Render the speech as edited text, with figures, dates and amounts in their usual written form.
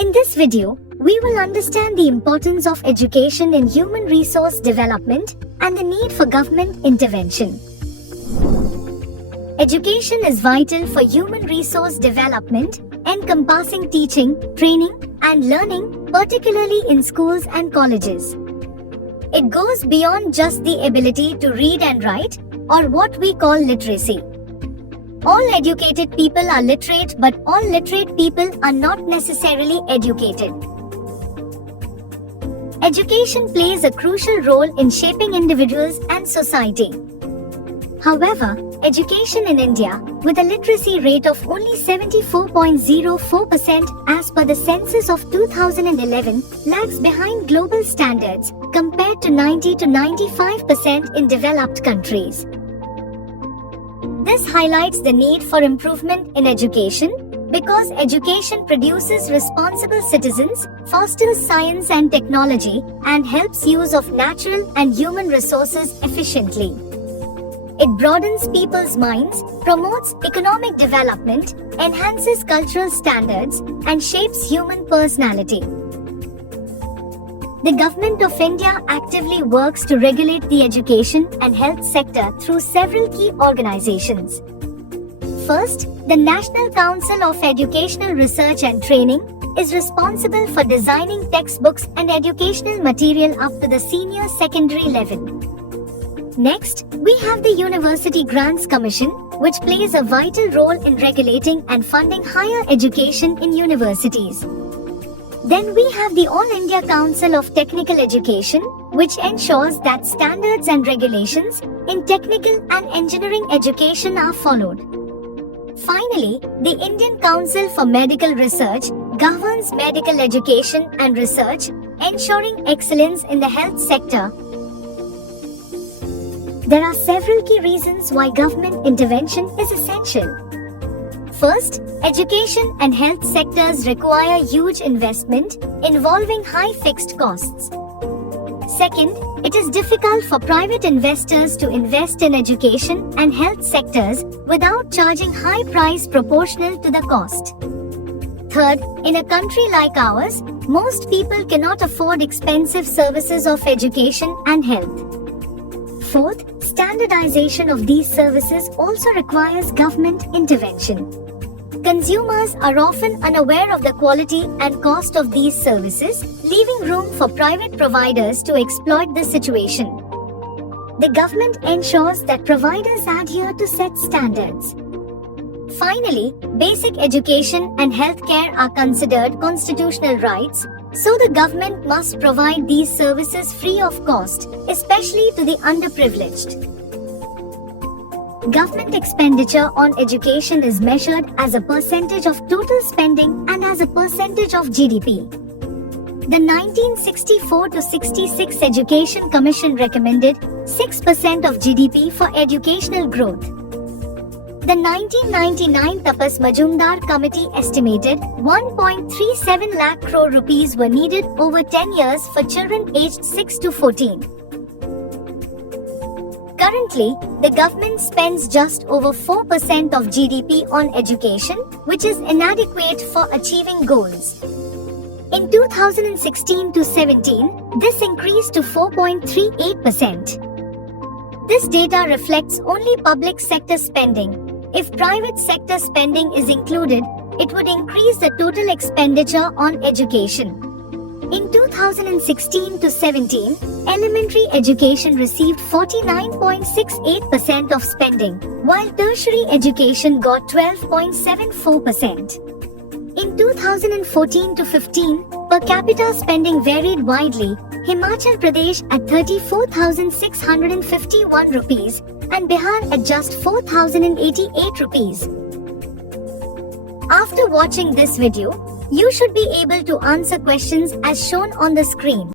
In this video, we will understand the importance of education in human resource development and the need for government intervention. Education is vital for human resource development, encompassing teaching, training, and learning, particularly in schools and colleges. It goes beyond just the ability to read and write, or what we call literacy. All educated people are literate, but all literate people are not necessarily educated. Education plays a crucial role in shaping individuals and society. However, education in India, with a literacy rate of only 74.04% as per the census of 2011, lags behind global standards compared to 90 to 95% in developed countries. This highlights the need for improvement in education because education produces responsible citizens, fosters science and technology, and helps use of natural and human resources efficiently. It broadens people's minds, promotes economic development, enhances cultural standards, and shapes human personality. The Government of India actively works to regulate the education and health sector through several key organizations. First, the National Council of Educational Research and Training is responsible for designing textbooks and educational material up to the senior secondary level. Next, we have the University Grants Commission, which plays a vital role in regulating and funding higher education in universities. Then we have the All India Council of Technical Education, which ensures that standards and regulations in technical and engineering education are followed. Finally, the Indian Council for Medical Research governs medical education and research, ensuring excellence in the health sector. There are several key reasons why government intervention is essential. First, education and health sectors require huge investment involving high fixed costs. Second, it is difficult for private investors to invest in education and health sectors without charging high price proportional to the cost. Third, in a country like ours, most people cannot afford expensive services of education and health. Fourth, standardization of these services also requires government intervention. Consumers are often unaware of the quality and cost of these services, leaving room for private providers to exploit the situation. The government ensures that providers adhere to set standards. Finally, basic education and healthcare are considered constitutional rights, so the government must provide these services free of cost, especially to the underprivileged. Government expenditure on education is measured as a percentage of total spending and as a percentage of GDP. The 1964-66 Education Commission recommended 6% of GDP for educational growth. The 1999 Tapas Majumdar Committee estimated 1.37 lakh crore rupees were needed over 10 years for children aged 6 to 14. Currently, the government spends just over 4% of GDP on education, which is inadequate for achieving goals. In 2016-17, this increased to 4.38%. This data reflects only public sector spending. If private sector spending is included, it would increase the total expenditure on education. In 2016-17, elementary education received 49.68% of spending, while tertiary education got 12.74%. In 2014-15, per capita spending varied widely, Himachal Pradesh at 34,651 rupees and Bihar at just 4,088 rupees. After watching this video, you should be able to answer questions as shown on the screen.